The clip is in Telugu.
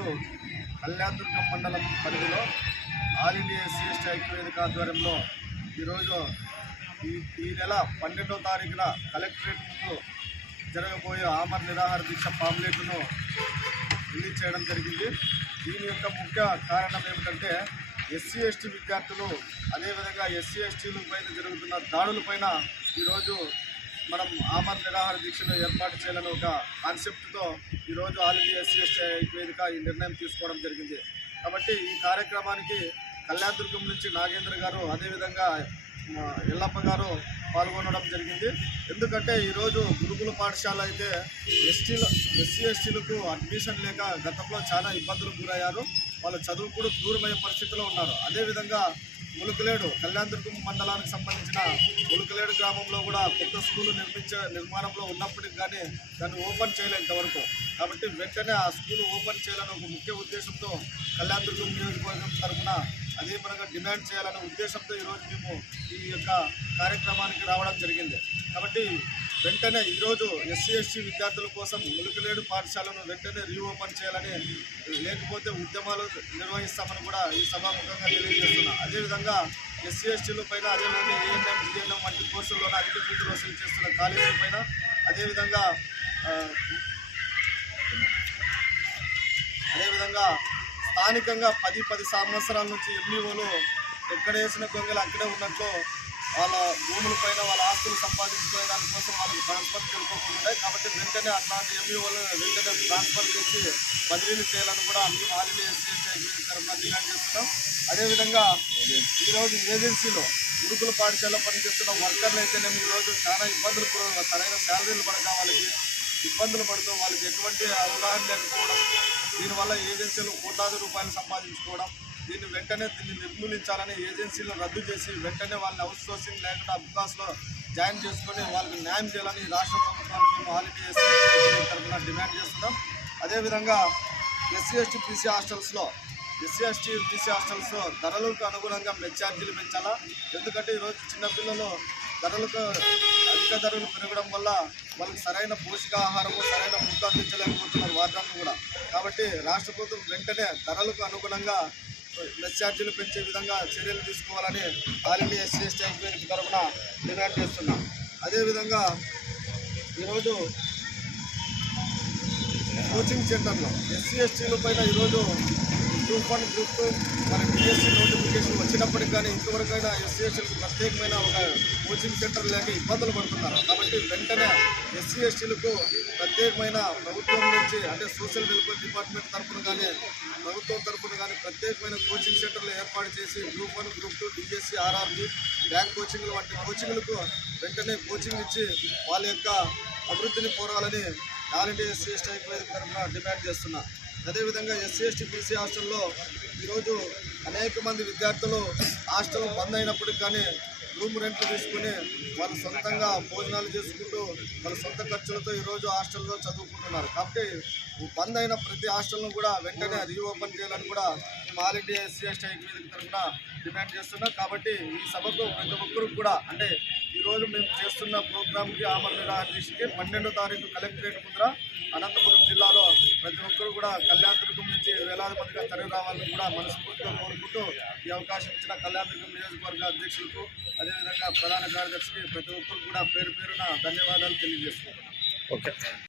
ఈరోజు కళ్యాణదుర్గం మండలం పరిధిలో ఆల్ ఇండియా ఎస్సీ ఎస్టీ ఐక్యవేదిక ఆధ్వర్యంలో ఈరోజు ఈ నెల 12వ తారీఖున కలెక్టరేట్ ముందు జరగబోయే ఆమరణ నిరాహార దీక్ష పాంప్లెట్ను రిలీజ్ చేయడం జరిగింది. దీని యొక్క ముఖ్య కారణం ఏమిటంటే ఎస్సీ ఎస్టీ విద్యార్థులు అదేవిధంగా ఎస్సీ ఎస్టీల పైన జరుగుతున్న దాడులపైన ఈరోజు మనం ఆమరణ నిరాహార దీక్షను ఏర్పాటు చేయాలని ఒక కాన్సెప్ట్తో ఈరోజు ఆల్ ఇండియా ఎస్సీ ఎస్టీ వేదిక ఈ నిర్ణయం తీసుకోవడం జరిగింది. కాబట్టి ఈ కార్యక్రమానికి కళ్యాణదుర్గం నుంచి నాగేంద్ర గారు అదేవిధంగా ఎల్లప్ప గారు పాల్గొనడం జరిగింది. ఎందుకంటే ఈరోజు గురుకుల పాఠశాల అయితే ఎస్సీ ఎస్టీలకు అడ్మిషన్ లేక గతంలో చాలా ఇబ్బందులకు గురయ్యారు. వాళ్ళ చదువు కూడా దూరమయ్యే పరిస్థితిలో ఉన్నారు. అదేవిధంగా ములుకులేడు కళ్యాణదుర్గం మండలానికి సంబంధించిన ములుకులేడు గ్రామంలో కూడా కొత్త స్కూలు నిర్మాణంలో ఉన్నప్పటికీ కానీ దాన్ని ఓపెన్ చేయలేదు ఇంతవరకు. కాబట్టి వెంటనే ఆ స్కూలు ఓపెన్ చేయాలని ఒక ముఖ్య ఉద్దేశంతో కళ్యాణదుర్గం నియోజకవర్గం తరఫున అదే పరంగా డిమాండ్ చేయాలనే ఉద్దేశంతో ఈరోజు మేము ఈ యొక్క కార్యక్రమానికి రావడం జరిగింది. కాబట్టి వెంటనే ఈరోజు ఎస్సీ ఎస్టీ విద్యార్థుల కోసం ములుకులేడు పాఠశాలను వెంటనే రీఓపెన్ చేయాలని, లేకపోతే ఉద్యమాలు నిర్వహిస్తామని కూడా ఈ సభాముఖంగా తెలియజేస్తున్నాం. అదేవిధంగా ఎస్సీ ఎస్టీల పైన అదేవిధంగా ఏఎన్ఎం జిఎన్ఎం వంటి కోర్సుల్లోనే అధిక ఫీజులు వసూలు చేస్తున్న కాలేజీల పైన అదేవిధంగా స్థానికంగా 10 సంవత్సరాల నుంచి ఎంఈఓలు ఎక్కడ వేసిన గొంగలు అక్కడే ఉన్నట్లు వాళ్ళ భూములపైన వాళ్ళ ఆస్తులు సంపాదించుకునే దానికోసం వాళ్ళకి ట్రాన్స్ఫర్ జరుపుకుంటున్నాయి. కాబట్టి వెంటనే అట్లాంటి ఎంఈఓలను వెంటనే ట్రాన్స్ఫర్ చేసి బదిలీలు చేయాలని కూడా మేము ఆల్ ఇండియా ఎస్సీ ఎస్టీ తరఫున డిమాండ్ చేస్తున్నాం. అదేవిధంగా ఈరోజు ఏజెన్సీలో గురుకుల పాఠశాలలో పనిచేస్తున్న వర్కర్లు అయితేనేమి ఈరోజు చాలా ఇబ్బందులు సరైన శాలరీలు పడక వాళ్ళకి ఇబ్బందులు పడుతూ వాళ్ళకి ఎటువంటి అవగాహన లేకపోవడం, దీనివల్ల ఏజెన్సీలు కోట్లాది రూపాయలు సంపాదించుకోవడం, దీన్ని నిర్మూలించాలని ఏజెన్సీలను రద్దు చేసి వెంటనే వాళ్ళని అవుట్ సోర్సింగ్ లేకుండా అబ్కాస్లో జాయిన్ చేసుకొని వాళ్ళకి న్యాయం చేయాలని రాష్ట్ర ప్రభుత్వాన్ని మేము ఆల్ ఇండియా ఎస్సీ ఎస్టీ తరఫున డిమాండ్ చేస్తున్నాం. అదేవిధంగా ఎస్సీ ఎస్టీ బీసీ హాస్టల్స్లో ధరలకు అనుగుణంగా ఛార్జీలు పెంచాలా. ఎందుకంటే ఈరోజు చిన్నపిల్లలు అధిక ధరలు పెరగడం వల్ల వాళ్ళకి సరైన పోషకాహారము సరైన ఫుడ్ అందించలేకపోతున్నారు వార్డన్లు కూడా. కాబట్టి రాష్ట్ర ప్రభుత్వం వెంటనే ధరలకు అనుగుణంగా ఛార్జీలు పెంచే విధంగా చర్యలు తీసుకోవాలని ఆల్ ఇండియా ఎస్సీ ఎస్టీ ఐక్యవేదిక తరఫున డిమాండ్ చేస్తున్నాం. అదేవిధంగా ఈరోజు కోచింగ్ సెంటర్లో ఎస్సీ ఎస్టీల పైన ఈరోజు గ్రూప్ 1 గ్రూప్ 2 మన డిఎస్సీ నోటిఫికేషన్ వచ్చినప్పటికీ కానీ ఇంతవరకైనా ఎస్సీ ఎస్టీలకు ప్రత్యేకమైన ఒక కోచింగ్ సెంటర్ లేక ఇబ్బందులు పడుతున్నారు. కాబట్టి వెంటనే ఎస్సీ ఎస్టీలకు ప్రత్యేకమైన ప్రభుత్వం నుంచి అంటే సోషల్ వెల్ఫేర్ డిపార్ట్మెంట్ తరఫున కానీ ప్రభుత్వం తరఫున కానీ ప్రత్యేకమైన కోచింగ్ సెంటర్లు ఏర్పాటు చేసి group 1 group 2 DSC RRB bank కోచింగ్లు వంటి కోచింగ్లకు వెంటనే కోచింగ్ ఇచ్చి వాళ్ళ యొక్క అభివృద్ధిని కోరాలని ఆల్ ఇండియా ఎస్సీ ఎస్టీ ఐక్యవేదిక తరఫున డిమాండ్ చేస్తున్నా. అదేవిధంగా ఎస్సీ ఎస్టీ బీసీ హాస్టల్లో ఈరోజు అనేక మంది విద్యార్థులు హాస్టల్ బంద్ అయినప్పటికీ కానీ రూమ్ రెంట్లు తీసుకుని వాళ్ళు సొంతంగా భోజనాలు చేసుకుంటూ వాళ్ళ సొంత ఖర్చులతో ఈరోజు హాస్టల్లో చదువుకుంటున్నారు. కాబట్టి బంద్ అయిన ప్రతి హాస్టల్ను కూడా వెంటనే రీఓపెన్ చేయాలని కూడా మేము ఆల్ ఇండియా ఎస్సీ ఎస్టీ ఐక్యవేదిక తరఫున డిమాండ్ చేస్తున్నాం. కాబట్టి ఈ సభకు ప్రతి ఒక్కరు కూడా అంటే ఈరోజు మేము చేస్తున్న ప్రోగ్రామ్కి ఆమరణ నిరాహార దీక్షకి 12వ తారీఖు కలెక్టరేట్ ముందర అనంతపురం జిల్లాలో ప్రతి ఒక్కరు కూడా కళ్యాణదుర్గం నుంచి వేలాది మందిగా తరలి రావాలని కూడా మనస్ఫూర్తిగా కోరుకుంటూ ఈ అవకాశం ఇచ్చిన కళ్యాణదుర్గం నియోజకవర్గ అధ్యక్షులకు అదేవిధంగా ప్రధాన కార్యదర్శికి ప్రతి ఒక్కరు కూడా పేరు పేరున ధన్యవాదాలు తెలియజేసుకుంటున్నాం. ఓకే.